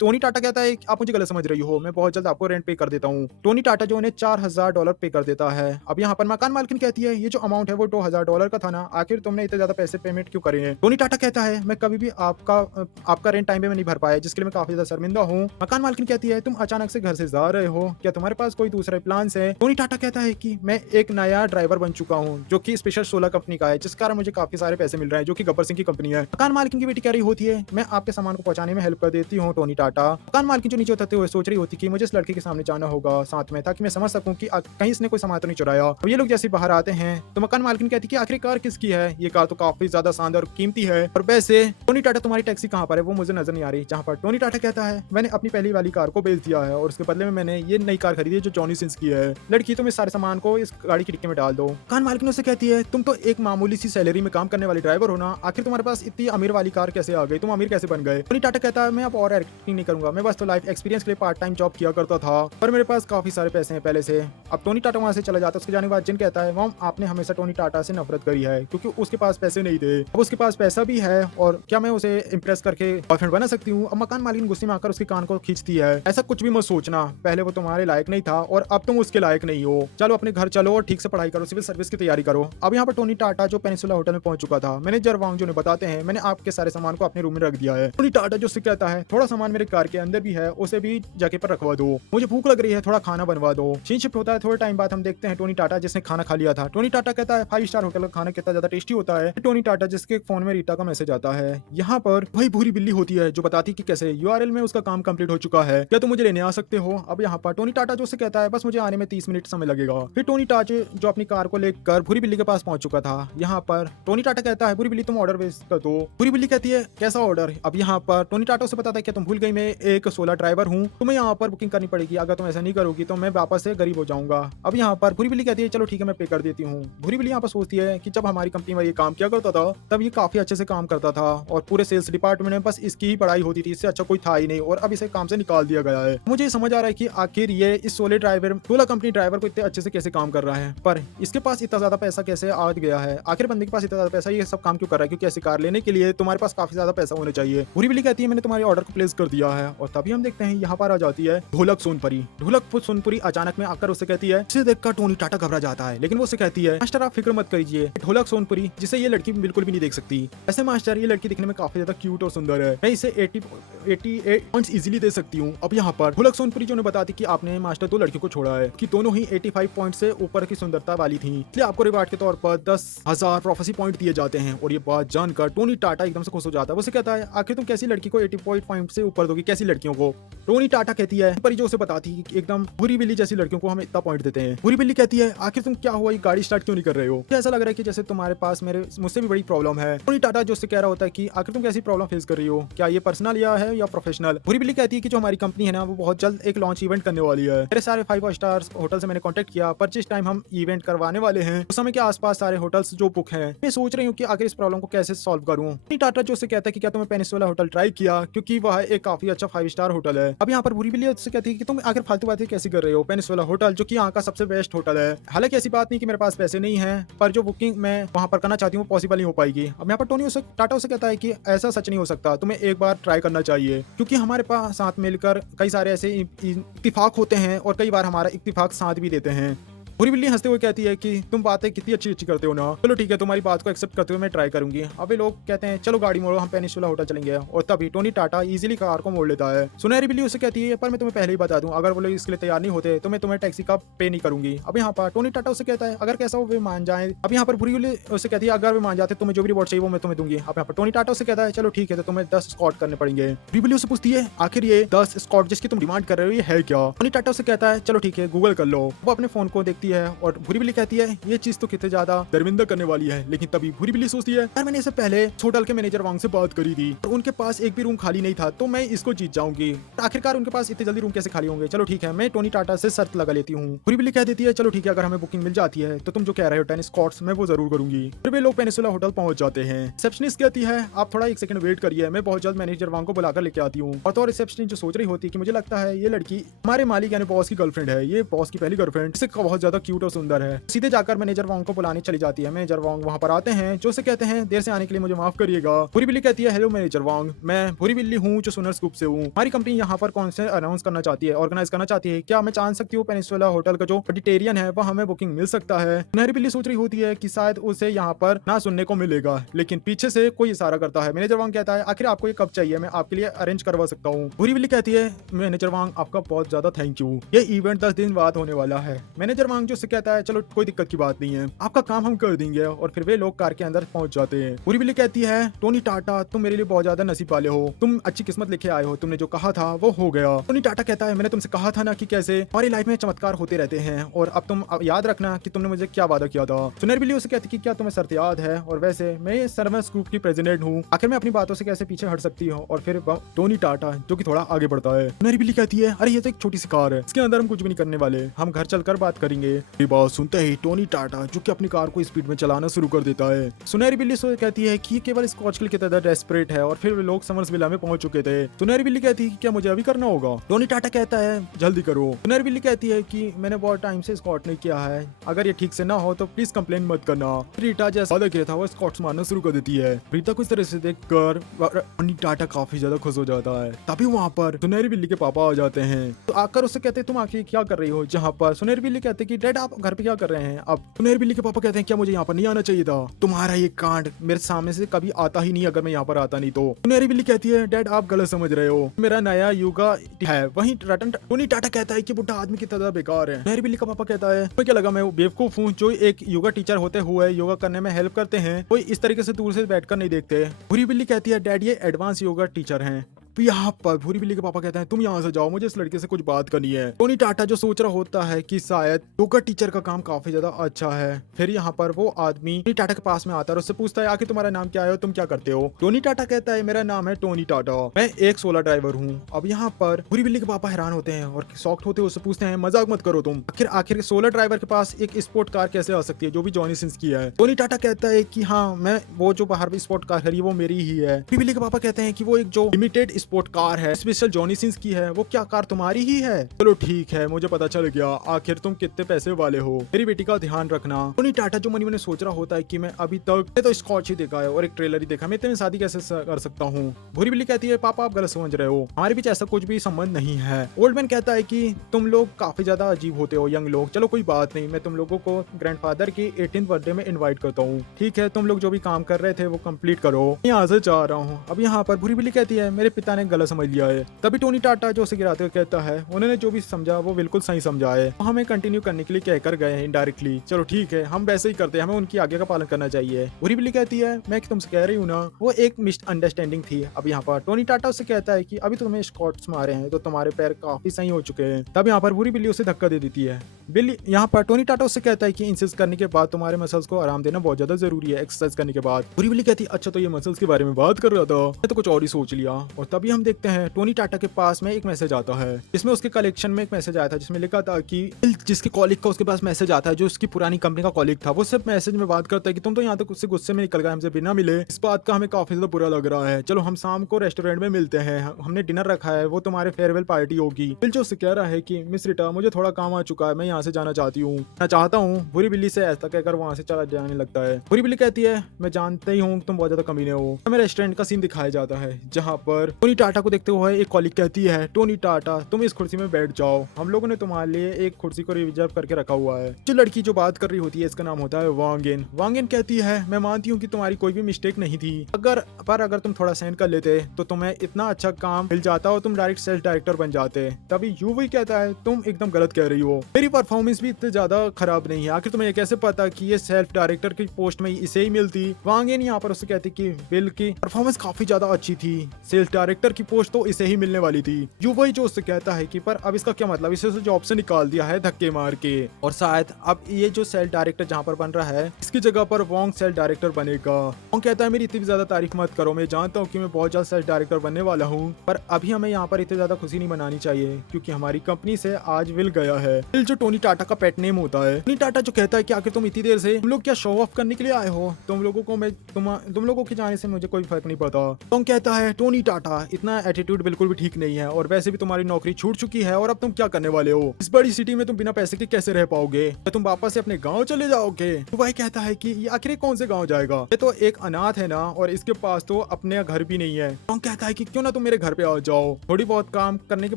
टोनी टाटा कहता है आप मुझे गलत समझ रही हो, मैं बहुत जल्द आपको रेंट पे कर देता हूँ। टोनी टाटा जो उन्हें $4000 पे कर देता है। अब यहाँ पर मकान मालकिन कहती है ये जो अमाउंट है वो $2000 का था ना, आखिर तुमने इतने ज्यादा पैसे पेमेंट क्यों करे हैं। टोनी टाटा कहता है मैं कभी भी आपका रेंट टाइम पे नहीं भर पाया जिसके लिए मैं काफी ज्यादा शर्मिंदा हूँ। मकान मालकिन कहती है तुम अचानक से घर से जा रहे हो, क्या तुम्हारे पास कोई दूसरे प्लान है। टोनी टाटा कहता है कि मैं एक नया ड्राइवर बन चुका हूँ जो कि स्पेशल 16 कंपनी का है जिस कारण मुझे काफी सारे पैसे मिल रहे हैं जो कि गब्बर सिंह की कंपनी है। मकान मालकिन की बेटी कह रही होती है मैं आपके सामान को पहुंचाने में हेल्प कर देती हूँ टोनी टाटा। मकान मालकिन जो नीचे उतरते हुए सोच रही होती कि मुझे इस लड़के के सामने जाना होगा साथ में ताकि मैं समझ सकूं कि कहीं इसने कोई सामान तो नहीं चुराया। अब ये लोग जैसे बाहर आते हैं तो मकान मालकिन कहती कि आखिर कार किसकी है, ये कार तो काफी ज्यादा शानदार और कीमती है और वैसे टोनी टाटा तुम्हारी टैक्सी कहाँ पर है वो मुझे नजर नहीं आ रही। जहाँ पर टोनी टाटा कहता है मैंने अपनी पहली वाली कार को बेच दिया है और उसके बदले में मैंने ये नई कार खरीदी है जो जॉनी सिंस की है। लड़की तुम इस सारे सामान को इस गाड़ी की डिक्की में डाल दो। मकान मालकिन उससे कहती है तुम तो एक मामूली सी सैलरी में काम करने वाली ड्राइवर हो ना, आखिर तुम्हारे पास इतनी अमीर वाली कार कैसे आ गई, तुम अमीर कैसे बन गए। टोनी टाटा कहता है मैं अब और एक्टिंग नहीं करूंगा, मैं बस तो लाइफ एक्सपीरियंस के लिए पार्ट टाइम जॉब किया करता था पर मेरे पास काफी सारे पैसे हैं पहले से। अब टोनी टाटा वहां से चला जाता है। उसके जाने के बाद जिन कहता है मॉम आपने हमेशा टोनी टाटा से नफरत करी है क्योंकि उसके पास पैसे नहीं थे, अब उसके पास पैसा भी है और क्या मैं उसे इंप्रेस करके बॉयफ्रेंड बना सकती हूँ। अब मकान मालिक गुस्से में आकर उसके कान को खींचती है ऐसा कुछ भी मत सोचना, पहले वो तुम्हारे लायक नहीं था और अब तुम उसके लायक नहीं हो, चलो अपने घर चलो और ठीक से पढ़ाई करो, सिविल सर्विस की तैयारी करो। अब यहाँ पर टोनी टाटा जो पेनिसुला होटल में पहुंच चुका था, मैनेजर वांग जो ने बताते हैं मैंने आपके सारे सामान को अपने रूम में रख दिया है। टोनी टाटा जो से कहता है थोड़ा सामान मेरे कार के अंदर भी है उसे भी जगह पर रखवा दो, मुझे भूख लग रही है थोड़ा खाना बनवा दो। सीन शिफ्ट होता है। थोड़े टाइम बाद हम देखते हैं टोनी टाटा जिसने खाना खा लिया था। टोनी टाटा कहता है 5 स्टार होटल का खाना कितना ज्यादा टेस्टी होता है। टोनी टाटा जिसके फोन में रीटा का मैसेज आता है, यहाँ पर वही भूरी बिल्ली होती है जो बताती कि कैसे यूआरएल में उसका काम कंप्लीट हो चुका है, क्या तुम मुझे लेने आ सकते हो। अब यहाँ पर टोनी टाटा जो से कहता है बस मुझे आने में 30 मिनट समय लगेगा। फिर टोनी टाटा जो अपनी कार को लेकर भूरी बिल्ली के पास पहुंच चुका था। यहाँ पर टोनी टाटा कहता है भूरी बिल्ली तुम ऑर्डर भेज कर दो। भूरी बिल्ली कहती है कैसा ऑर्डर। अब यहाँ पर टोनी टाटा से बताता है क्या तुम भूल गई मैं एक 16 ड्राइवर हूँ, तुम्हें यहाँ पर बुकिंग करनी पड़ेगी, अगर तुम ऐसा नहीं करोगी तो मैं वापस से गरीब हो जाऊंगा। अब यहाँ पर भूरी बिल्ली कहती है चलो ठीक है मैं पे कर देती हूँ। भूरी बिल्ली यहाँ पर सोचती है कि जब हमारी कंपनी में ये काम किया करता था तब ये काफी अच्छे से काम करता था और पूरे सेल्स डिपार्टमेंट में बस इसकी ही पढ़ाई होती थी, इससे अच्छा कोई था ही नहीं और अब इसे काम से निकाल दिया गया है। मुझे समझ आ रहा है कि आखिर ये इस सोले ड्राइवर टोला कंपनी ड्राइवर को इतने अच्छे से कैसे काम कर रहा है, पर इसके पास इतना ज्यादा पैसा कैसे आ गया है। आखिर बंदे के पास इतना ज्यादा पैसा ये सब काम क्यों कर रहा है, क्योंकि ऐसी कार लेने के लिए तुम्हारे पास काफी ज्यादा पैसा होना चाहिए। पूरी बिल्ली कहती है मैंने तुम्हारे ऑर्डर को प्लेस कर दिया है और तभी हम देखते हैं यहाँ पर आ जाती है ढोलक सोनपरी। ढोलक सोनपरी अचानक में आकर उससे कहती है, इसे देखकर टोनी टाटा घबरा जाता है, लेकिन वो उससे कहती है मास्टर आप फिक्र मत करिए, ढोलक सोनपरी जिसे ये लड़की बिल्कुल भी नहीं देख सकती। ऐसे मास्टर ये लड़की दिखने में काफी ज्यादा क्यूट और सुंदर है, मैं इसे 88 पॉइंट्स इजीली दे सकती हूँ। अब यहाँ पर ढोलक सोनपरी जो ने बताती कि आपने मास्टर 2 लड़कियों को छोड़ा है कि दोनों ही 85 पॉइंट से ऊपर की सुंदरता वाली थी, इसलिए आपको रिवार्ड के तौर पर 10,000 प्रोफेसी पॉइंट दिए जाते हैं। और ये बात जानकर टोनी टाटा एकदम से खुश हो जाता है। वो उसे कहता है आखिर तुम कैसी लड़की को 80 पॉइंट से ऊपर दोगी, कैसी लड़कियों को। टोनी टाटा कहती है पर जो उसे बताती है कि एकदम भूरी बिल्ली जैसी लड़कियों को हम इतना पॉइंट देते हैं। भूरी बिल्ली कहती है आखिर तुम क्या हुआ, ये गाड़ी स्टार्ट क्यों नहीं कर रहे हो, ऐसा लग रहा है कि जैसे तुम्हारे पास मुझसे भी बड़ी प्रॉब्लम है। टोनी टाटा जो उससे कह रहा होता है कि आखिर तुम कैसी प्रॉब्लम फेस कर रही हो, क्या ये पर्सनल या है या प्रोफेशनल। भूरी बिल्ली कहती है कि जो हमारी कंपनी है ना वो बहुत जल्द एक लॉन्च इवेंट करने वाली है, मेरे सारे 5 स्टार्स होटल से मैंने कांटेक्ट किया, पर जिस टाइम हम इवेंट करवाने वाले हैं उस समय के आसपास सारे होटल्स जो बुक हैं, मैं सोच रही हूँ कि आखिर इस प्रॉब्लम को कैसे सॉल्व करूँ। टोनी टाटा जो उससे कहता है कि क्या तुमने पेनिसुला होटल ट्राई किया, क्योंकि वह एक काफी अच्छा 5 स्टार होटल है। अब यहाँ पर भूरी बिल्ली उससे कहती है कि तुम आखिर फालतू बातें कैसी कर रहे हो, पेनिसुला होटल जो कि यहाँ का सबसे बेस्ट होटल है। हालांकि ऐसी बात नहीं कि मेरे पास पैसे नहीं है, पर जो बुकिंग मैं वहाँ पर करना चाहती हूँ पॉसिबल नहीं हो पाएगी। अब यहाँ पर टोनी उसे टाटा उसे कहता है कि ऐसा सच नहीं हो सकता, तुम्हें एक बार ट्राई करना चाहिए, क्योंकि हमारे पास साथ मिलकर कई सारे ऐसे इत्तेफाक होते हैं और कई बार हमारा इत्तेफाक साथ भी देते हैं। पूरी बिल्ली हंसते हुए कहती है कि तुम बातें कितनी अच्छी अच्छी करते हो ना, चलो ठीक है तुम्हारी बात को एक्सेप्ट करते हुए मैं ट्राई करूंगी। अब ये लोग कहते हैं चलो गाड़ी मोड़ो, हम पेनिसुला होटल चलेंगे। और तभी टोनी टाटा इजीली कार को मोड़ लेता है। सुनहरी बिल्ली उसे कहती है पर मैं तुम्हें पहले ही बता दूं, अगर वो लोग इसके लिए तैयार नहीं होते तो मैं तुम्हें टैक्सी का पे नहीं करूंगी। अब यहाँ पर टोनी टाटा उसे कहता है अगर कैसा हो वे मान जाए। अब यहाँ पर पूरी बिल्ली उसे कहती है अगर वे मान जाते तुम्हें जो भी रिवॉर्ड चाहिए वो मैं तुम्हें दूंगी। अब यहाँ पर टोनी टाटा उसे कहता है चलो ठीक है तो तुम्हें 10 स्कॉट करने पड़ेंगे। पूरी बिल्ली उसे पूछती है आखिर ये 10 स्कॉट जिसकी तुम डिमांड कर रहे हो ये है क्या। टोनी टाटा उसे कहता है चलो ठीक है गूगल कर लो। वो अपने फोन को देखती है और भूरी बिल्ली कहती है ये चीज तो कितने ज्यादा दरमिंदा करने वाली है, लेकिन तभी भूरी बिल्ली सोचती है यार मैंने इससे पहले होटल के मैनेजर वांग से बात करी थी और उनके पास एक भी रूम खाली नहीं था, तो मैं इसको जीत जाऊंगी। आखिरकार उनके पास इतने जल्दी रूम कैसे खाली होंगे। चलो ठीक है मैं टोनी टाटा से शर्त लगा लेती हूँ। भूरी बिल्ली कह देती है चलो ठीक है अगर हमें बुकिंग मिल जाती है तो तुम जो कह रहे हो 10 स्कॉट्स मैं वो जरूर करूंगी। फिर वे लोग पेनिसुला होटल पहुंच जाते हैं। रिसेप्शनिस्ट कहती है आप थोड़ा 1 सेकंड वेट करिए, मैं बहुत जल्द मैनेजर वांग को बुलाकर लेके आती हूँ। और तो रिसेप्शनिस्ट जो सोच रही होती है कि मुझे लगता है ये लड़की हमारे मालिक यानी बॉस की गर्लफ्रेंड है, ये बॉस की पहली गर्लफ्रेंड, इससे बहुत ज्यादा क्यूट और सुंदर है। सीधे जाकर मैनेजर वांग को बुलाने चली जाती है। मैनेजर वांग वहां पर आते हैं जो से कहते हैं देर से आने के लिए मुझे माफ करिएगा। भूरी बिल्ली कहती है हेलो मैनेजर वांग, मैं भूरी बिल्ली हूँ जो सुनर स्कूप से हूँ। हमारी कंपनी यहाँ पर कौन से अनाउंस करना चाहती है, ऑर्गेनाइज करना चाहती है, क्या मैं जान सकती हूँ पेनिसुला होटल का जो वेजिटेरियन है वह हमें बुकिंग मिल सकता है। सुनहरी बिल्ली सोच रही होती है कि शायद उसे यहाँ पर ना सुनने को मिलेगा, लेकिन पीछे से कोई इशारा करता है। मैनेजर वांग कहता है आखिर आपको ये कब चाहिए, मैं आपके लिए अरेंज करवा सकता हूँ। भूरी बिल्ली कहती है मैनेजर वांग आपका बहुत ज्यादा थैंक यू, ये इवेंट 10 दिन बाद होने वाला है। मैनेजर वांग जो से कहता है चलो कोई दिक्कत की बात नहीं है, आपका काम हम कर देंगे। और फिर वे लोग कार के अंदर पहुंच जाते हैं। भूरी बिल्ली कहती है टोनी टाटा तुम मेरे लिए बहुत ज्यादा नसीब वाले हो, तुम अच्छी किस्मत लेके आए हो, तुमने जो कहा था वो हो गया। टोनी टाटा कहता है मैंने तुमसे कहा था ना कि कैसे हमारी लाइफ में चमत्कार होते रहते हैं और अब तुम याद रखना कि तुमने मुझे क्या वादा किया था। सुनहरी बिल्ली उसे कहती कि क्या तुम्हें शर्त याद है, और वैसे मैं ये सर्वर ग्रुप की प्रेसिडेंट हूँ, आखिर मैं अपनी बातों से कैसे पीछे हट सकती हूँ। और फिर टोनी टाटा जो कि थोड़ा आगे बढ़ता है। सुनहरी बिल्ली कहती है अरे ये तो एक छोटी सी कार है, इसके अंदर हम कुछ भी नहीं करने वाले, हम घर चलकर बात करेंगे। ये बात सुनते ही टोनी टाटा जो कि अपनी कार को स्पीड में चलाना शुरू कर देता है। सुनहरी बिल्ली कहती है कि केवल स्कॉच के लिए कितना डेस्परेट है। और फिर वे लोग समर्सविला में पहुंच चुके थे। सुनहरी बिल्ली कहती है कि क्या मुझे अभी करना होगा। टोनी टाटा कहता है जल्दी करो। सुनहरी बिल्ली कहती है कि मैंने बहुत टाइम से स्कॉट नहीं किया है, अगर ये ठीक से ना हो तो प्लीज कंप्लेन मत करना। रीटा जैसा वादा किया था वो स्कॉट्स मारना शुरू कर देती है। रीटा कुछ तरह से देखकर टोनी टाटा काफी ज्यादा खुश हो जाता है। तभी वहाँ पर सुनहरी बिल्ली के पापा आ जाते हैं, तो आकर उससे कहते हैं तुम आखिर क्या कर रही हो। जहाँ पर सुनहरी बिल्ली कहते हैं कि डैड आप घर पे क्या कर रहे हैं। अब सुनहरी बिल्ली के पापा कहते हैं क्या मुझे यहाँ पर नहीं आना चाहिए था, तुम्हारा ये कांड मेरे सामने से कभी आता ही नहीं अगर मैं यहाँ पर आता नहीं तो। सुनहरी बिल्ली कहती है डैड आप गलत समझ रहे हो, मेरा नया योगा है। वहीं टोनी टाटा कहता है कि बुढ़ा आदमी कितना ज्यादा बेकार है। सुनहरी बिल्ली का पापा कहता है क्या लगा मैं बेवकूफ हूँ जो एक योगा टीचर होते हुए योगा करने में हेल्प करते हैं, कोई इस तरीके से दूर से बैठकर नहीं देखते। भूरी बिल्ली कहती है डैड ये एडवांस योगा टीचर हैं, यहाँ पर भूरी बिल्ली के पापा कहते हैं तुम यहाँ से जाओ, मुझे इस लड़के से कुछ बात करनी है। टोनी टाटा जो सोच रहा होता है कि शायद योगा टीचर का काम काफी ज्यादा अच्छा है। फिर यहाँ पर वो आदमी टोनी टाटा के पास में आता है और उससे पूछता है आखिर तुम्हारा नाम क्या है और तुम क्या करते हो। टोनी टाटा कहता है मेरा नाम है टोनी टाटा, मैं एक सोलर ड्राइवर हूँ। अब यहाँ पर भूरी बिल्ली के पापा हैरान होते हैं और शॉक्ड होते हैं, उससे पूछते हैं मजाक मत करो तुम, आखिर आखिर सोलर ड्राइवर के पास एक स्पोर्ट कार कैसे आ सकती है जो भी जॉनी सिंस की है। टोनी टाटा कहता है कि हाँ मैं वो जो बाहर स्पोर्ट कार खड़ी है वो मेरी ही है। भूरी बिल्ली के पापा कहते हैं कि वो एक जो लिमिटेड स्पोर्ट कार है स्पेशल जॉनी सिंस की है, वो क्या कार तुम्हारी ही है? चलो ठीक है, मुझे पता चल गया, आखिर तुम कितने पैसे वाले हो, मेरी बेटी का ध्यान रखना। टोनी टाटा जो मनी सोच रहा होता है कि मैं अभी तक तो स्कॉच ही देखा है और एक ट्रेलर ही देखा, मैं इतने में शादी कैसे कर सकता हूँ। भूरी बिल्ली कहती है पापा आप गलत समझ रहे हो, हमारे बीच ऐसा कुछ भी संबंध नहीं है। ओल्ड मैन कहता है कि तुम लोग काफी ज्यादा अजीब होते हो यंग लोग, चलो कोई बात नहीं, मैं तुम लोगों को ग्रैंडफादर की 18th बर्थडे में इन्वाइट करता हूँ, ठीक है तुम लोग जो भी काम कर रहे थे वो कंप्लीट करो, यहाँ से जा रहा हूँ। अब यहाँ पर भूरी बिल्ली कहती है मेरे पिता ने गलत समझ लिया है। तभी टोनी टाटा जो उसे गिराते हुए कहता है उन्होंने जो भी समझा वो बिल्कुल सही समझा है, हमें कंटिन्यू करने के लिए कहकर गए हैं इनडायरेक्टली, चलो ठीक है हम वैसे ही करते हैं, हमें उनकी आज्ञा का पालन करना चाहिए। भूरी बिल्ली कहती है मैं तुमसे कह रही हूँ ना वो एक मिसअंडरस्टैंडिंग थी। अब यहाँ पर टोनी टाटा उससे कहता है कि अभी तुम्हें स्कॉट्स मारे हैं तो तुम्हारे पैर काफी सही हो चुके हैं। तब यहाँ पर भूरी बिल्ली उसे धक्का दे देती है। बिल्ली यहाँ पर टोनी टाटा उससे कहता है कि इंसर्स करने के बाद तुम्हारे मसल्स को आराम देना बहुत ज्यादा जरूरी है एक्सरसाइज करने के बाद। भूरी बिल्ली कहती है अच्छा तो ये मसल्स के बारे में बात कर रहा था, मैं तो कुछ और ही सोच लिया। और तभी हम देखते हैं टोनी टाटा के पास में एक मैसेज आता है जिसमें उसके कलेक्शन में एक मैसेज आया था जिसमें लिखा था कि जिसके कॉलिग का उसके पास मैसेज आता है जो उसकी पुरानी कंपनी का कॉलिग था, वो सिर्फ मैसेज में बात करता है कि तुम तो यहाँ तक उससे गुस्से में निकल गए हमसे बिना मिले, इस बात का हमें काफी ज्यादा बुरा लग रहा है, चलो हम शाम को रेस्टोरेंट में मिलते हैं, हमने डिनर रखा है, वो तुम्हारे फेयरवेल पार्टी होगी। बिल जो उससे कह रहा है कि मिस रिटा मुझे थोड़ा काम आ चुका है, मैं यहाँ से जाना चाहती हूँ, मैं चाहता हूँ। भूरी बिल्ली से ऐसा कहकर वहाँ से चला जाने लगता है। भूरी बिल्ली कहती है मैं जानते ही हूँ तुम बहुत ज्यादा कमीने हो। हमें रेस्टोरेंट का सीन दिखाया जाता है जहाँ पर टोनी टाटा को देखते हुए एक कॉलिग कहती है टोनी टाटा तुम इस कुर्सी में बैठ जाओ, हम लोगों ने तुम्हारे लिए एक कुर्सी को रिजर्व करके रखा हुआ है। जो लड़की जो बात कर रही होती है इसका नाम होता है वांगेन। वांगेन कहती है मैं मानती हूँ कि तुम्हारी कोई भी मिस्टेक नहीं थी, अगर तुम थोड़ा सहन कर लेते तो तुम्हें इतना अच्छा काम मिल जाता और तुम डायरेक्ट सेल्फ डायरेक्टर बन जाते। तभी यूवी कहता है तुम एकदम गलत कह रही हो, मेरी परफॉर्मेंस भी इतनी ज्यादा खराब नहीं है, आखिर तुम्हें कैसे पता कि ये सेल्फ डायरेक्टर की पोस्ट में इसे ही मिलती। वांगेन यहाँ पर उससे कहती कि बिल की परफॉर्मेंस काफी ज्यादा अच्छी थी, सेल्फ डायरेक्टर की पोस्ट तो इसे ही मिलने वाली थी। यूवी जो उससे कहता है कि पर अब इसका क्या मतलब, इसे जॉब से निकाल दिया है धक्के मार के, और शायद अब ये जो सेल्फ डायरेक्टर जहाँ पर बन रहा है इसकी जगह पर वोंग सेल्फ डायरेक्टर बनेगा। वोंग कहता है मेरी इतनी ज्यादा तारीफ मत करो, मैं जानता हूँ कि मैं बहुत जल्द सेल्फ डायरेक्टर बनने वाला हूँ, पर अभी हमें यहाँ पर इतनी ज्यादा खुशी नहीं मनानी चाहिए क्योंकि हमारी कंपनी से आज विल गया है। विल जो टोनी टाटा का पेट नेम होता है। टोनी टाटा जो कहता है कि आखिर तुम इतनी देर से तुम लोग क्या शो ऑफ करने के लिए आए हो, तुम लोगों के जाने से मुझे कोई फर्क नहीं पड़ता। टोंग कहता है टोनी टाटा इतना एटीट्यूड बिल्कुल भी ठीक नहीं है और वैसे भी तुम्हारी नौकरी छूट चुकी है और अब तुम क्या करने वाले हो, इस बड़ी सिटी में तुम बिना पैसे के कैसे रह पाओगे, तुम वापस से अपने गाँव चले जाओगे। तो वही कहता है कि ये आखिर कौन से गाँव जाएगा, ये तो एक अनाथ है ना और इसके पास तो अपने घर भी नहीं है। टोंग कहता है कि क्यों ना तुम मेरे घर पे आ जाओ, थोड़ी बहुत काम करने के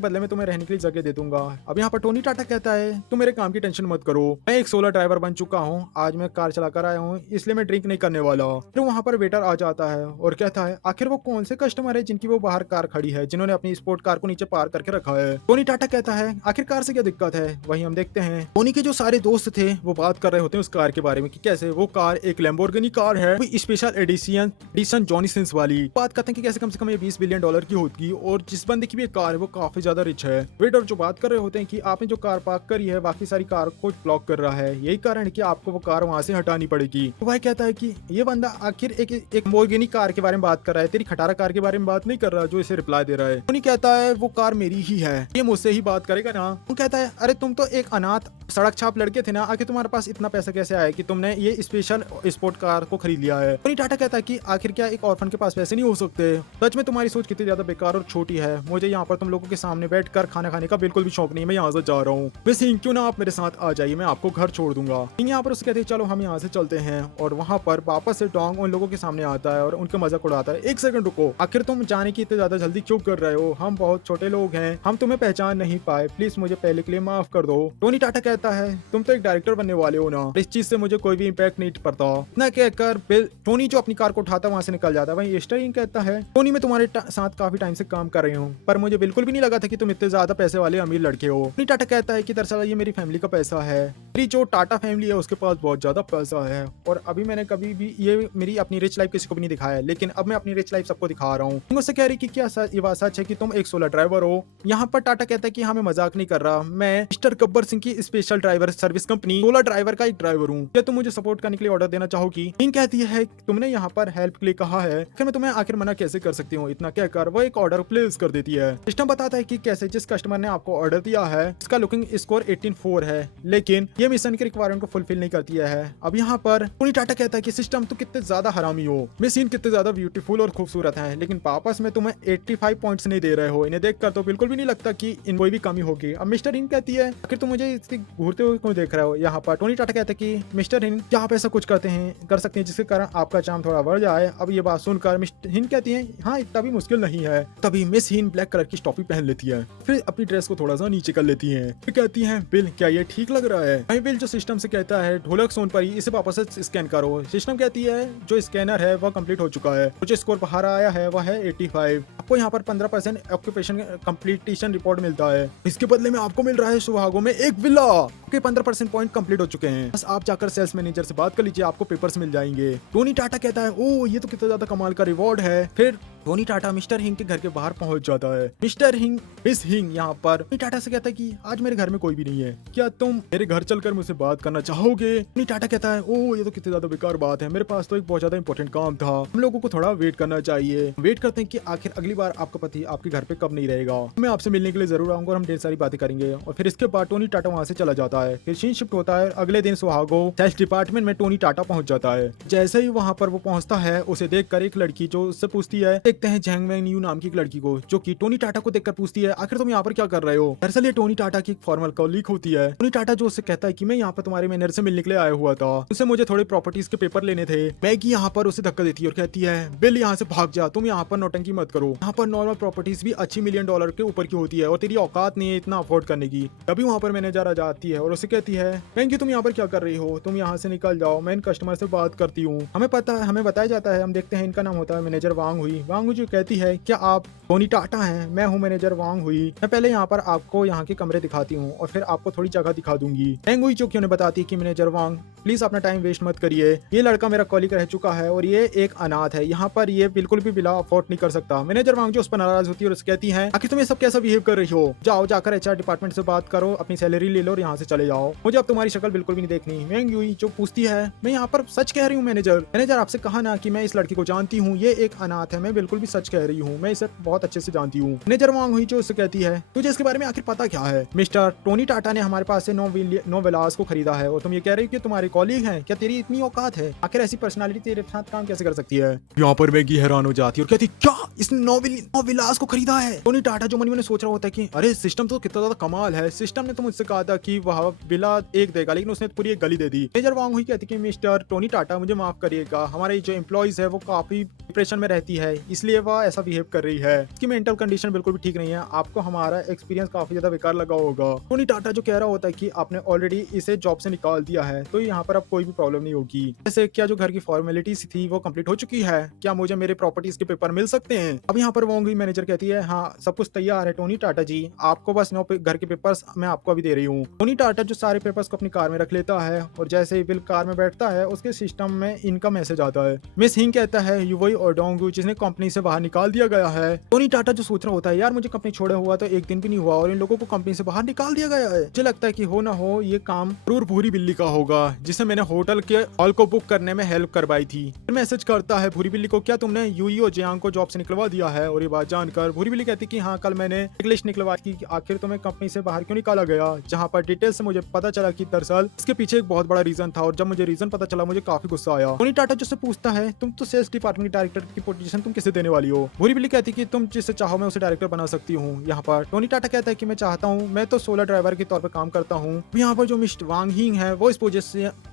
बदले में तुम्हें रहने के लिए जगह दे दूंगा। अब यहाँ पर टोनी टाटा कहता है तुम मेरे काम की टेंशन मत करो, मैं एक सोलर ड्राइवर बन चुका हूँ, आज मैं कार चला कर आया हूँ इसलिए मैं ड्रिंक नहीं करने वाला। फिर वहाँ पर वेटर आ जाता है और कहता है आखिर वो कौन से कस्टमर है जिनकी वो बाहर कार खड़ी है, जिन्होंने अपनी स्पोर्ट कार को नीचे पार करके रखा है। टोनी टाटा कहता है आखिर कार से क्या दिक्कत है। वहीं हम देखते हैं टोनी के जो सारे दोस्त थे वो बात कर रहे होते हैं उस कार के बारे में कि कैसे वो कार एक लैम्बोर्गिनी कार है, वो स्पेशल एडिशन जॉनी सिंस वाली। बात करते हैं कि कैसे कम से कम ये $20 बिलियन की होगी और जिस बंदे की भी कार है वो काफी ज्यादा रिच है। वेटर जो बात कर रहे होते हैं कि आपने जो कार पार्क करी है बाकी सारी कार को ब्लॉक कर रहा है, यही कारण है कि आपको वो कार वहां से हटानी पड़ेगी। तो भाई कहता है कि ये बंदा आखिर एक लैम्बोर्गिनी कार के बारे में बात कर रहा है, तेरी खटारा कार के बारे में बात नहीं कर रहा, जो इसे रिप्लाई दे रहा है। टोनी कहता है वो कार मेरी ही है, ये मुझसे ही बात करेगा ना। वो कहता है अरे तुम तो एक अनाथ सड़क छाप लड़के थे ना, आखिर तुम्हारे पास इतना पैसा कैसे आया कि तुमने ये स्पेशल स्पोर्ट कार को खरीद लिया है। टोनी टाटा कहता है कि आखिर क्या एक ऑर्फन के पास पैसे नहीं हो सकते, सच में तुम्हारी सोच कितनी ज्यादा बेकार और छोटी है, मुझे यहाँ पर तुम लोगों के सामने बैठकर खाना खाने का बिल्कुल भी शौक नहीं, मैं यहाँ से जा रहा हूँ, वैसे क्यों ना आप मेरे साथ आ जाइए, मैं आपको घर छोड़ दूंगा। यहाँ पर उससे कहते हैं चलो हम यहाँ से चलते हैं और वहाँ पर वापस से डोंग उन लोगों के सामने आता है और उनका मजाक उड़ाता है। एक सेकंड रुको, आखिर तुम जाने की इतनी ज्यादा जल्दी क्यों कर रहे हो, हम बहुत छोटे लोग हैं, हम तुम्हें पहचान नहीं पाए, प्लीज मुझे पहले के लिए माफ कर दो। टोनी टाटा कहता कहता है तुम तो एक डायरेक्टर बनने वाले हो ना, इस चीज से मुझे कोई भी इम्पैक्ट नहीं पड़ता। इतना कहकर बिल टोनी जो अपनी कार को उठाता वहां से निकल जाता है। वहीं स्टर्लिंग कहता है टोनी मैं तुम्हारे साथ काफी टाइम से काम कर रही हूँ, पर मुझे बिल्कुल भी नहीं लगा था कि तुम इतने ज्यादा पैसे वाले अमीर लड़के हो। टोनी टाटा कहता है कि दरअसल ये मेरी फैमिली का पैसा है, मेरी जो टाटा फैमिली है उसके पास बहुत ज्यादा पैसा है, और अभी मैंने कभी भी ये मेरी अपनी रिच लाइफ किसी को भी नहीं दिखाया है, लेकिन अब मैं अपनी रिच लाइफ सबको दिखा रहा हूँ। मुझसे कह रही कि क्या ये बात सच है कि तुम एक सोलर ड्राइवर हो। यहाँ पर टाटा कहता है कि हाँ मैं मजाक नहीं कर रहा, मैं मिस्टर गब्बर सिंह की special driver service company solar driver का एक ड्राइवर हूँ, क्या तुम मुझे सपोर्ट करने के लिए ऑर्डर देना चाहोगी। किंग कहती है तुमने यहाँ पर हेल्प के लिए कहा है, फिर मैं तुम्हें आखिर मना कैसे कर सकती हूँ। इतना कहकर वो एक ऑर्डर प्लेस कर देती है। सिस्टम बताता है कि कैसे जिस कस्टमर ने आपको ऑर्डर दिया है उसका लुकिंग स्कोर 18.4 है, लेकिन ये मिशन की रिक्वायरमेंट को फुलफिल नहीं करती है। अब यहाँ पर टोनी टाटा कहता है कि सिस्टम तो कितने ज्यादा हरामी हो, मशीन कितने ज्यादा ब्यूटीफुल और खूबसूरत है, लेकिन वापस में तुम्हें 85 पॉइंट्स नहीं दे रहे हो। इन्हें देखकर तो बिल्कुल भी नहीं लगता कि इन कोई भी कमी होगी। अब मिस्टर हिन कहती है आखिर तुम मुझे घूरते हुए क्यों देख रहे हो। यहाँ पर टोनी टाटा कहते हैं कि मिस्टर हिन क्या आप ऐसा कुछ कर सकते हैं जिसके कारण आपका चार्म थोड़ा बढ़ जाए। अब ये बात सुनकर मिस्टर हिन कहती है हाँ इतना भी मुश्किल नहीं है। तभी मिस हिन ब्लैक कलर की टॉपी पहन लेती है, फिर अपनी ड्रेस को थोड़ा सा नीचे कर लेती है, फिर कहती है बिल क्या ये ठीक लग रहा है। भाई बिल जो सिस्टम से कहता है ढोलक सोनपरी इसे वापस से स्कैन करो। सिस्टम कहती है जो स्कैनर है वह कंप्लीट हो चुका है, जो स्कोर बाहर आया है वह है 85। आपको यहाँ पर 15% ऑक्यूपेशन कंप्लीटेशन रिपोर्ट मिलता है, इसके बदले में आपको मिल रहा है सुहागों में एक विला। आपके 15% पॉइंट कंप्लीट हो चुके हैं, बस आप जाकर सेल्स मैनेजर से बात कर लीजिए, आपको पेपर्स मिल जाएंगे। टोनी टाटा कहता है ओ ये तो कितना ज्यादा कमाल का रिवॉर्ड है। फिर टोनी टाटा मिस्टर हिंग के घर के बाहर पहुंच जाता है। मिस्टर हिंग मिस हिंग यहाँ पर टोनी टाटा से कहता है कि आज मेरे घर में कोई भी नहीं है, क्या तुम मेरे घर चलकर मुझसे बात करना चाहोगे। टोनी टाटा कहता है ओ ये तो कितनी ज्यादा बेकार बात है, मेरे पास तो एक बहुत ज्यादा इंपॉर्टेंट काम था, हम लोगों को थोड़ा वेट करना चाहिए। वेट करते हैं कि आखिर अगली बार आपका पति आपके घर पे कब नहीं रहेगा, मैं आपसे मिलने के लिए जरूर आऊंगा और हम ढेर सारी बातें करेंगे। और फिर इसके बाद टोनी टाटा वहाँ से चला जाता है। फिर सीन शिफ्ट होता है, अगले दिन सुहागो सेल्स डिपार्टमेंट में टोनी टाटा पहुंच जाता है। जैसे ही वहाँ पर वो पहुंचता है उसे देखकर एक लड़की जो उससे पूछती है, देखते हैं जैंग वेंग न्यू नाम की एक लड़की को, जो कि टोनी टाटा को देखकर पूछती है आखिर तुम यहाँ पर क्या कर रहे हो। दरअसल ये टोनी टाटा की एक फॉर्मल कॉलीग होती है। टोनी टाटा जो उससे कहता है कि मैं यहाँ पर तुम्हारे मैनेजर से मिलने के लिए आया हुआ था, उससे मुझे थोड़े प्रॉपर्टीज के पेपर लेने थे। मैगी यहाँ पर उसे धक्का देती है और कहती है बिल यहाँ से भाग जा, तुम यहाँ पर नौटंकी मत करो, यहाँ पर नॉर्मल प्रॉपर्टीज भी अच्छी $1 मिलियन के ऊपर की होती है और तेरी औकात नहीं है इतना अफोर्ड करने की। तभी वहाँ पर मैनेजर आ जाती है और उसे कहती है मैगी तुम यहाँ पर क्या कर रही हो, तुम यहाँ से निकल जाओ, मैं इन कस्टमर से बात करती हूँ। हमें बताया जाता है, हम देखते हैं इनका नाम होता है मैनेजर वांग हुई। वांग हुई जो कहती है क्या आप टोनी टाटा हैं, मैं हूँ मैनेजर वांग हुई, मैं पहले यहाँ पर आपको यहाँ के कमरे दिखाती हूँ और फिर आपको थोड़ी जगह दिखा दूंगी। वांग हुई जो कि उन्हें बताती है कि मैनेजर वांग प्लीज अपना टाइम वेस्ट मत करिए, ये लड़का मेरा कॉलीग रह चुका है और ये एक अनाथ है, यहाँ पर ये बिल्कुल भी बिला अफोर्ड नहीं कर सकता। मैनेजर वांग जो उस पर नाराज होती है और उसे कहती है आखिर तुम ये सब कैसा बिहेव कर रही हो, जाओ जाकर HR डिपार्टमेंट से बात करो, अपनी सैलरी ले लो और यहाँ से चले जाओ, मुझे अब तुम्हारी शक्ल बिल्कुल भी नहीं देखनी। वांग हुई जो पूछती है मैं यहाँ पर सच कह रही हूँ मैनेजर आपसे कहा ना कि मैं इस लड़की को जानती हूँ, ये एक अनाथ है, मैं बिल्कुल भी सच कह रही हूँ, मैं इसे बहुत अच्छे से जानती हूँ। मैनेजर वांग हुई जो उससे कहती है तुझे इसके बारे में आखिर पता क्या है, मिस्टर टोनी टाटा ने हमारे पास से 9 विलास को खरीदा है और तुम ये कह रही हो कि तुम्हारे कॉलीग हैं, क्या तेरी इतनी औकात है, आखिर ऐसी पर्सनालिटी तेरे साथ काम कैसे कर सकती है। यहाँ पर मैगी हैरान हो जाती है और कहती क्या इसने 9 विलास को खरीदा है। टोनी टाटा जो मन में सोच रहा होता है कि अरे सिस्टम तो कितना ज्यादा कमाल है, सिस्टम ने तो मुझसे कहा था कि वह विला एक देगा लेकिन उसने पूरी एक गली दे दी। मैनेजर वांग हुई कहती कि मिस्टर टोनी टाटा मुझे माफ करिएगा, हमारे जो एम्प्लॉइज है वो काफी डिप्रेशन में रहती है इसलिए वह ऐसा बिहेव कर रही है, इसकी मेंटल कंडीशन बिल्कुल भी ठीक नहीं है, आपको हमारा एक्सपीरियंस काफी ज्यादा बेकार लगा होगा। टोनी टाटा जो कह रहा होता है कि आपने ऑलरेडी इसे जॉब से निकाल दिया है तो यहाँ पर अब कोई भी प्रॉब्लम नहीं होगी, जैसे क्या जो घर की फॉर्मेलिटीज थी वो कंप्लीट हो चुकी है, क्या मुझे मेरे प्रॉपर्टीज के पेपर मिल सकते हैं। अब यहाँ पर वांग हुई मैनेजर कहती है हाँ सब कुछ तैयार है टोनी टाटा जी, आपको बस 9 घर के पेपर्स मैं आपको अभी दे रही हूँ। टोनी टाटा जो सारे पेपर्स को अपनी कार में रख लेता है और जैसे ही बिल कार में बैठता है उसके सिस्टम में इनका मैसेज आता है। मिस हिंग कहता है यू वही ओडोंगू जिसने कंपनी से बाहर निकाल दिया गया है। टोनी टाटा जो सोच रहा होता है यार मुझे कंपनी छोड़े हुआ तो एक दिन भी नहीं हुआ और इन लोगों को कंपनी से बाहर निकाल दिया गया है, मुझे लगता है कि हो ना हो ये काम जरूर भूरी बिल्ली का होगा जिसे मैंने होटल के हॉल को बुक करने में हेल्प करवाई थी। फिर मैसेज करता है भूरी बिल्ली को क्या तुमने यूई और जियांग को जॉब से निकलवा दिया है, और ये बात जानकर भूरी बिल्ली कहती कि हाँ कल मैंने एक लिस्ट निकलवाई कि आखिर तुम्हें कंपनी से बाहर क्यों निकाला गया, जहाँ पर डिटेल से मुझे पता चला कि दरअसल इसके पीछे एक बहुत बड़ा रीजन था और जब मुझे रीजन पता चला मुझे काफी गुस्सा आया। टोनी टाटा जो पूछता है तुम तो सेल्स डिपार्टमेंट डायरेक्टर की पोजीशन तुम किसे देने वाली हो। भूरी बिल्ली कहती कि तुम जिसे चाहो मैं उसे डायरेक्टर बना सकती हूँ। यहाँ पर टोनी टाटा कहता है कि मैं चाहता हूँ, मैं तो सोलर ड्राइवर के तौर पर काम करता हूँ। यहाँ पर जो मिस्टर वांग हिंग है वो इस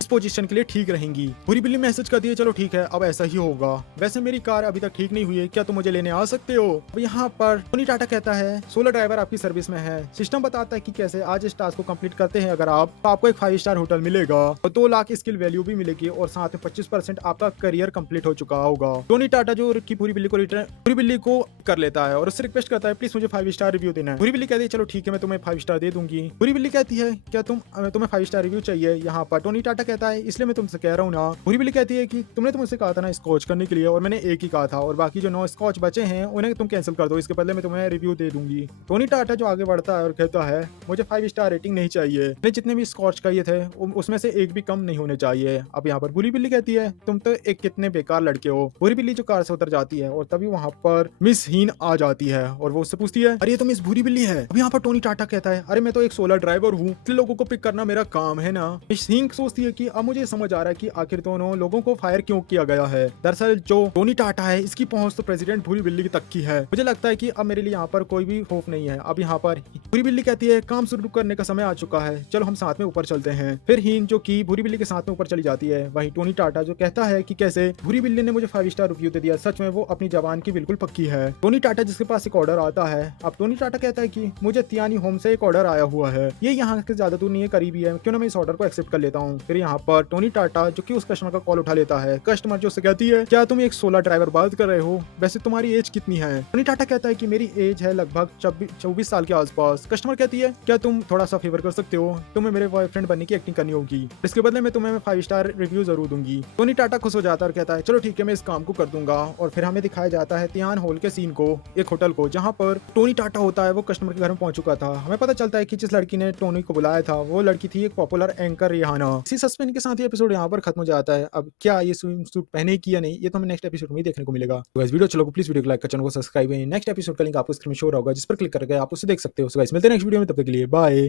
पोजीशन के लिए ठीक रहेंगी। भूरी बिल्ली मैसेज करती है चलो ठीक है अब ऐसा ही होगा, वैसे मेरी कार अभी तक ठीक नहीं हुई है, क्या तुम मुझे लेने आ सकते हो? अब यहाँ पर टोनी टाटा कहता है सोलर ड्राइवर आपकी सर्विस में है। सिस्टम बताता है कि कैसे आज इस टास्क को कंप्लीट करते हैं अगर आप तो आपको एक 5 स्टार होटल मिलेगा और 2 लाख स्किल वैल्यू भी मिलेगी और साथ में 25% आपका करियर कंप्लीट हो चुका होगा। टोनी टाटा जो की पूरी बिल्ली को रिटर्न पूरी बिल्ली को कर लेता है और उससे रिक्वेस्ट करता है प्लीज मुझे 5 स्टार रिव्यू देना है। पूरी बिल्ली कहती है चलो ठीक है मैं तुम्हें 5 स्टार दे दूंगी। पूरी बिल्ली कहती है क्या तुम्हें 5 स्टार रिव्यू चाहिए? यहाँ पर टोनी टाटा कहता है इसलिए मैं तुमसे कह रहा हूँ ना। पूरी बिल्ली कहती है कि तुमने तो मुझसे कहा था ना स्कॉच करने के लिए और मैंने एक ही कहा था और बाकी जो 9 स्कॉच बचे हैं उन्हें तुम कैंसिल कर दो, इसके बदले में तुम्हें रिव्यू दे दूंगी। टोनी टाटा जो आगे बढ़ता है और कहता है मुझे 5 स्टार रेटिंग नहीं चाहिए, मैंने जितने भी स्कॉच कहिए थे उसमें से एक भी कम नहीं होने चाहिए। अब यहाँ पर बुरी बिल्ली कहती है तुम तो एक कितने बेकार लड़के हो। बुरी बिल्ली जो कार से उतर जाती है और तभी वहां पर मिस हीन आ जाती है और वो उससे पूछती है अरे ये तो मिस बुरी बिल्ली है। अब यहाँ पर टोनी टाटा कहता है अरे मैं तो एक सोलर ड्राइवर हूँ, लोगों को पिक करना मेरा काम है ना। मिस हीन सोचती है कि अब मुझे समझ आ रहा है कि आखिर दोनों लोगों को फायर क्यों किया गया है। दरअसल जो टोनी टाटा है इसकी पहुंच तो प्रेसिडेंट भूरी बिल्ली तक की है। मुझे लगता है कि अब मेरे लिए यहाँ पर कोई भी खौफ नहीं है। अब यहाँ पर भूरी बिल्ली कहती है काम शुरू करने का समय आ चुका है, चलो हम साथ में ऊपर चलते हैं। फिर हीन जो कि भूरी बिल्ली के साथ में ऊपर चली जाती है। वहीं टोनी टाटा जो कहता है कि कैसे भूरी बिल्ली ने मुझे 5 स्टार रिव्यू दे दिया, सच में वो अपनी जबान की बिल्कुल पक्की है। टोनी टाटा जिसके पास एक ऑर्डर आता है। अब टोनी टाटा कहता है कि मुझे तियानी होम से एक ऑर्डर आया हुआ है, ये यहाँ से ज्यादा दूर नहीं है करीबी है, क्यों ना मैं इस ऑर्डर को एक्सेप्ट कर लेता हूँ। फिर यहाँ पर टोनी टाटा जो कि उस कस्टमर का कॉल उठा लेता है। कस्टमर जो उससे कहती है क्या तुम एक सोलर ड्राइवर बात कर रहे हो, वैसे तुम्हारी एज कितनी है? टोनी टाटा कहता है कि मेरी एज है लगभग 24 साल के आसपास। कस्टमर कहती है क्या तुम थोड़ा सा फेवर कर सकते हो, तुम्हें मेरे बॉयफ्रेंड बनने की एक्टिंग करनी होगी, इसके बदले में तुम्हें 5 स्टार रिव्यू जरूर दूंगी। टोनी टाटा खुश हो जाता है और कहता है चलो ठीक है मैं इस काम को कर दूंगा। और फिर हमें दिखाया जाता है तियान हॉल के सीन को, एक होटल को, जहाँ पर टोनी टाटा होता है वो कस्टमर के घर में पहुंच चुका था। हमें पता चलता है कि जिस लड़की ने टोनी को बुलाया था वो लड़की थी एक पॉपुलर एंकर रिहाना। इसी सस्पेंस के साथ ये एपिसोड यहाँ पर खत्म हो जाता है। अब क्या ये स्विम सूट पहने की या नहीं ये तो हमें नेक्स्ट एपिसोड में ही देखने को मिलेगा। तो गाइस वीडियो चलो प्लीज वीडियो को लाइक कर, चैनल को सब्सक्राइब। नेक्स्ट एपिसोड का लिंक आपको स्क्रीन में शो होगा जिस पर क्लिक करके आप उसे देख सकते हो। सो गाइस मिलते हैं नेक्स्ट वीडियो में, तब तक के लिए बाय।